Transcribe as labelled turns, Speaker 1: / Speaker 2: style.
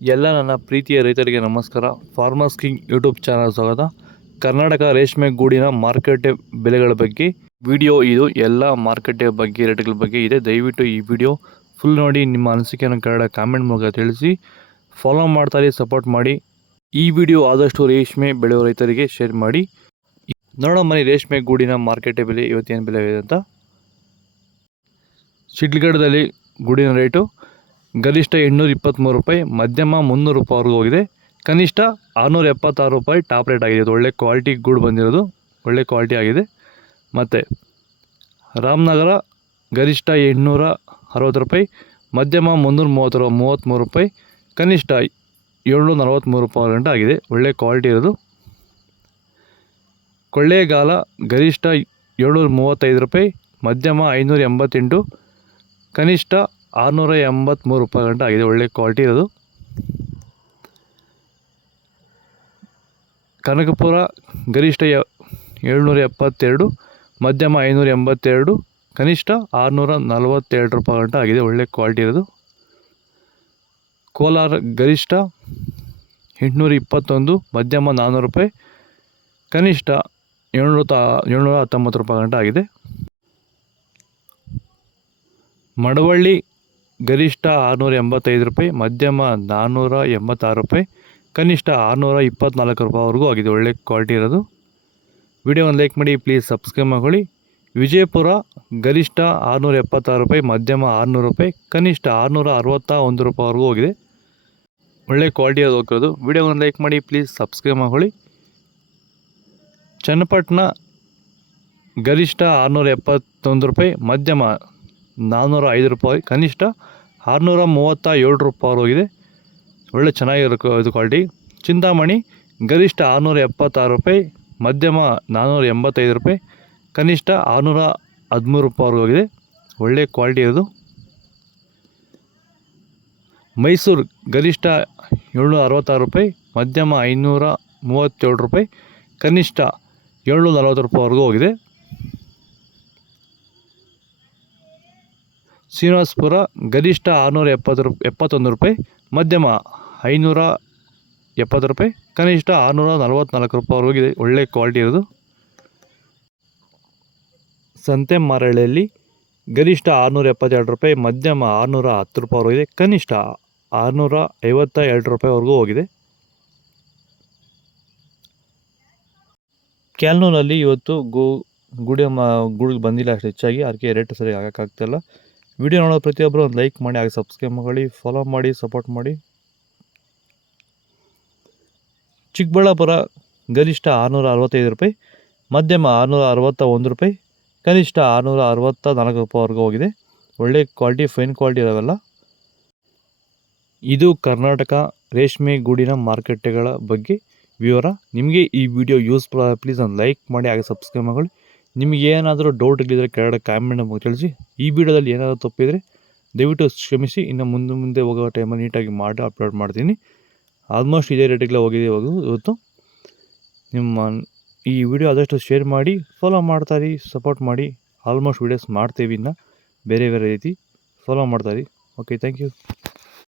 Speaker 1: ಎಲ್ಲ ನನ್ನ ಪ್ರೀತಿಯ ರೈತರಿಗೆ ನಮಸ್ಕಾರ. ಫಾರ್ಮರ್ಸ್ ಕಿಂಗ್ ಯೂಟ್ಯೂಬ್ ಚಾನಲ್ ಸ್ವಾಗತ. ಕರ್ನಾಟಕ ರೇಷ್ಮೆ ಗೂಡಿನ ಮಾರ್ಕೆಟ್ ಬೆಲೆಗಳ ಬಗ್ಗೆ ವಿಡಿಯೋ ಇದು. ಎಲ್ಲ ಮಾರ್ಕೆಟ್ ಬಗ್ಗೆ ರೇಟ್ಗಳ ಬಗ್ಗೆ ಇದೆ. ದಯವಿಟ್ಟು ಈ ವಿಡಿಯೋ ಫುಲ್ ನೋಡಿ ನಿಮ್ಮ ಅನಿಸಿಕೆಯನ್ನು ಕನ್ನಡ ಕಾಮೆಂಟ್ ಮೂಲಕ ತಿಳಿಸಿ. ಫಾಲೋ ಮಾಡ್ತಾರೆ ಸಪೋರ್ಟ್ ಮಾಡಿ. ಈ ವಿಡಿಯೋ ಆದಷ್ಟು ರೇಷ್ಮೆ ಬೆಳೆಯುವ ರೈತರಿಗೆ ಶೇರ್ ಮಾಡಿ. ನೋಡೋಣ ಮನೆ ರೇಷ್ಮೆ ಗೂಡಿನ ಮಾರ್ಕೆಟ್ ಬೆಲೆ ಇವತ್ತೇನು ಬೆಲೆ ಇದೆ ಅಂತ. ಶಿಡ್ಲಗಡದಲ್ಲಿ ಗೂಡಿನ ರೇಟು ಗರಿಷ್ಠ ಎಂಟುನೂರ ಇಪ್ಪತ್ತ್ಮೂರು ರೂಪಾಯಿ, ಮಧ್ಯಮ ಮುನ್ನೂರು ರೂಪಾಯಿವರೆಗೂ ಹೋಗಿದೆ. ಕನಿಷ್ಠ ಆರುನೂರ ಎಪ್ಪತ್ತಾರು ರೂಪಾಯಿ ಟಾಪ್ ರೇಟ್ ಆಗಿದೆ. ಇದು ಒಳ್ಳೆ ಕ್ವಾಲಿಟಿ, ಗೂಡ್ ಬಂದಿರೋದು. ಒಳ್ಳೆ ಕ್ವಾಲಿಟಿ ಆಗಿದೆ. ಮತ್ತು ರಾಮನಗರ ಗರಿಷ್ಠ ಎಂಟುನೂರ ಅರವತ್ತು ರೂಪಾಯಿ, ಮಧ್ಯಮ ಮುನ್ನೂರ ಮೂವತ್ತು ರೂ ಮೂವತ್ತ್ಮೂರು ರೂಪಾಯಿ, ಕನಿಷ್ಠ ಏಳ್ನೂರ ನಲವತ್ತ್ಮೂರು ರೂಪಾಯಿ ಗಂಟೆ ಆಗಿದೆ. ಒಳ್ಳೆ ಕ್ವಾಲಿಟಿ ಇರೋದು. ಕೊಳ್ಳೇಗಾಲ ಗರಿಷ್ಠ ಏಳ್ನೂರ ಮೂವತ್ತೈದು ರೂಪಾಯಿ, ಮಧ್ಯಮ ಐನೂರ ಎಂಬತ್ತೆಂಟು, ಕನಿಷ್ಠ ಆರುನೂರ ಎಂಬತ್ತ್ಮೂರು ರೂಪಾಯಿ ಗಂಟ ಆಗಿದೆ, ಒಳ್ಳೆ ಕ್ವಾಲಿಟಿ ಇರೋದು. ಕನಕಪುರ ಗರಿಷ್ಠ ಏಳ್ನೂರ ಎಪ್ಪತ್ತೆರಡು ಮಧ್ಯಮ ಐನೂರ ಎಂಬತ್ತೆರಡು ಕನಿಷ್ಠ ಆರುನೂರ ನಲವತ್ತೆರಡು ರೂಪಾಯಿ ಗಂಟ ಆಗಿದೆ, ಒಳ್ಳೆ ಕ್ವಾಲಿಟಿ ಇರೋದು. ಕೋಲಾರ ಗರಿಷ್ಠ ಎಂಟುನೂರ ಇಪ್ಪತ್ತೊಂದು ಮಧ್ಯಮ ನಾನ್ನೂರು ರೂಪಾಯಿ, ಕನಿಷ್ಠ ಏಳ್ನೂರ ತ ಏಳ್ನೂರ ಹತ್ತೊಂಬತ್ತು ರೂಪಾಯಿ ಗಂಟೆ ಆಗಿದೆ. ಮಡವಳ್ಳಿ ಗರಿಷ್ಠ ಆರುನೂರ ಎಂಬತ್ತೈದು ರೂಪಾಯಿ, ಮಧ್ಯಮ ನಾನ್ನೂರ ಎಂಬತ್ತಾರು ರೂಪಾಯಿ, ಕನಿಷ್ಠ ಆರುನೂರ ಇಪ್ಪತ್ತ್ನಾಲ್ಕು ರೂಪಾಯಿವರೆಗೂ ಆಗಿದೆ. ಒಳ್ಳೆ ಕ್ವಾಲಿಟಿ ಇರೋದು. ವಿಡಿಯೋವನ್ನು ಲೈಕ್ ಮಾಡಿ, ಪ್ಲೀಸ್ ಸಬ್ಸ್ಕ್ರೈಬ್ ಮಾಡ್ಕೊಳ್ಳಿ. ವಿಜಯಪುರ, ಗರಿಷ್ಠ ಆರುನೂರ ಎಪ್ಪತ್ತಾರು ರೂಪಾಯಿ, ಮಧ್ಯಮ ಆರುನೂರು ರೂಪಾಯಿ, ಕನಿಷ್ಠ ಆರುನೂರ ಅರವತ್ತ ಒಂದು ರೂಪಾಯಿವರೆಗೂ ಹೋಗಿದೆ. ಒಳ್ಳೆ ಕ್ವಾಲಿಟಿ ಅದು ಹೋಗಿರೋದು ವಿಡಿಯೋವನ್ನು ಲೈಕ್ ಮಾಡಿ, ಪ್ಲೀಸ್ ಸಬ್ಸ್ಕ್ರೈಬ್ ಮಾಡ್ಕೊಳ್ಳಿ. ಚನ್ನಪಟ್ಟಣ, ಗರಿಷ್ಠ ಆರುನೂರ ಎಪ್ಪತ್ತೊಂದು ರೂಪಾಯಿ, ಮಧ್ಯಮ ನಾನ್ನೂರ ಐದು ರೂಪಾಯಿ. ಕನಿಷ್ಠ ಆರುನೂರ ಮೂವತ್ತ ಏಳು ರೂಪಾಯಿ ಹೋಗಿದೆ. ಒಳ್ಳೆ ಚೆನ್ನಾಗಿರೋ ಇದು ಕ್ವಾಲಿಟಿ ಚಿಂತಾಮಣಿ, ಗರಿಷ್ಠ ಆರುನೂರ ಎಪ್ಪತ್ತಾರು ರೂಪಾಯಿ, ಮಧ್ಯಮ ನಾನ್ನೂರ ಎಂಬತ್ತೈದು ರೂಪಾಯಿ, ಕನಿಷ್ಠ ಆರುನೂರ ಹದಿಮೂರು ರೂಪಾಯಿ ಹೋಗಿದೆ. ಒಳ್ಳೆ ಕ್ವಾಲಿಟಿ ಇರೋದು. ಮೈಸೂರು, ಗರಿಷ್ಠ ಏಳ್ನೂರ ಅರವತ್ತಾರು ರೂಪಾಯಿ, ಮಧ್ಯಮ ಐನೂರ ಮೂವತ್ತೇಳು ರೂಪಾಯಿ, ಕನಿಷ್ಠ ಏಳ್ನೂರ ನಲವತ್ತು ರೂಪಾಯಿವರೆಗೂ ಹೋಗಿದೆ. ಶ್ರೀನಿವಾಸಪುರ ಗರಿಷ್ಠ ಆರುನೂರ ಎಪ್ಪತ್ತು ರೂಪ, ಎಪ್ಪತ್ತೊಂದು ರೂಪಾಯಿ, ಮಧ್ಯಮ ಐನೂರ ಎಪ್ಪತ್ತು ರೂಪಾಯಿ, ಕನಿಷ್ಠ ಆರುನೂರ ನಲವತ್ತ್ನಾಲ್ಕು ರೂಪಾಯಿವರೆಗಿದೆ ಒಳ್ಳೆಯ ಒಳ್ಳೆ ಕ್ವಾಲಿಟಿ ಇರೋದು. ಸಂತೆ ಮಾರಳ್ಳಿಯಲ್ಲಿ ಗರಿಷ್ಠ ಆರುನೂರ ಎಪ್ಪತ್ತೆರಡು ರೂಪಾಯಿ, ಮಧ್ಯಮ ಆರುನೂರ ಹತ್ತು ರೂಪಾಯಿವರೆಗಿದೆ ಕನಿಷ್ಠ ಆರುನೂರ ಐವತ್ತ ಎರಡು ರೂಪಾಯಿವರೆಗೂ ಹೋಗಿದೆ. ಕ್ಯಾಲ್ನೂರಲ್ಲಿ ಇವತ್ತು ಗೋ, ಗುಡಿ ಗುಡಿಗೆ ಬಂದಿಲ್ಲ. ಅಷ್ಟು ಹೆಚ್ಚಾಗಿ ಅದಕ್ಕೆ ರೇಟ್ ಸರಿ ಹಾಕೋಕ್ಕಾಗ್ತಾಯಿಲ್ಲ ವಿಡಿಯೋ ನೋಡೋ ಪ್ರತಿಯೊಬ್ಬರು ಒಂದು ಲೈಕ್ ಮಾಡಿ, ಹಾಗೆ ಸಬ್ಸ್ಕ್ರೈಬ್ ಮಾಡಿ ಫಾಲೋ ಮಾಡಿ ಸಪೋರ್ಟ್ ಮಾಡಿ. ಚಿಕ್ಕಬಳ್ಳಾಪುರ ಗರಿಷ್ಠ ಆರುನೂರ ಅರವತ್ತೈದು ರೂಪಾಯಿ, ಮಧ್ಯಮ ಆರುನೂರ ಅರವತ್ತ ಒಂದು ರೂಪಾಯಿ, ಕನಿಷ್ಠ ಆರುನೂರ ಅರವತ್ತ ನಾಲ್ಕು ರೂಪಾಯಿವರೆಗೂ ಹೋಗಿದೆ. ಒಳ್ಳೆ ಕ್ವಾಲಿಟಿ ಫೈನ್ ಕ್ವಾಲಿಟಿ ಇರೋವೆಲ್ಲ ಇದು ಕರ್ನಾಟಕ ರೇಷ್ಮೆ ಗೂಡಿನ ಮಾರುಕಟ್ಟೆಗಳ ಬಗ್ಗೆ ವಿವರ. ನಿಮಗೆ ಈ ವಿಡಿಯೋ ಯೂಸ್ಫುಲ್ ಪ್ಲೀಸ್ ಒಂದು ಲೈಕ್ ಮಾಡಿ, ಹಾಗೆ ಸಬ್ಸ್ಕ್ರೈಬ್ ಮಾಡಿ. ನಿಮಗೆ ಏನಾದರೂ ಡೌಟ್ ಇಲ್ಲಿದ್ರೆ ಕೆಳಗಡೆ ಕಾಮೆಂಟ್ ಮೂಲಕ ತಿಳಿಸಿ. ಈ ವಿಡಿಯೋದಲ್ಲಿ ಏನಾದರೂ ತಪ್ಪಿದರೆ ದಯವಿಟ್ಟು ಕ್ಷಮಿಸಿ. ಇನ್ನು ಮುಂದೆ ಮುಂದೆ ಹೋಗೋ ಟೈಮಲ್ಲಿ ನೀಟಾಗಿ ಮಾಡಿ ಅಪ್ಲೋಡ್ ಮಾಡ್ತೀನಿ. ಆಲ್ಮೋಸ್ಟ್ ಇದೇ ರೇಟಿಗೆಲ್ಲ ಹೋಗಿದೆ ಇವಾಗ ಇವತ್ತು. ನಿಮ್ಮ ಈ ವಿಡಿಯೋ ಆದಷ್ಟು ಶೇರ್ ಮಾಡಿ ಫಾಲೋ ಮಾಡ್ತಾರಿ ಸಪೋರ್ಟ್ ಮಾಡಿ. ಆಲ್ಮೋಸ್ಟ್ ವೀಡಿಯೋಸ್ ಮಾಡ್ತೀವಿ ಇನ್ನು. ಬೇರೆ ಬೇರೆ ರೀತಿ. ಫಾಲೋ ಮಾಡ್ತಾರಿ ಓಕೆ ಥ್ಯಾಂಕ್ ಯು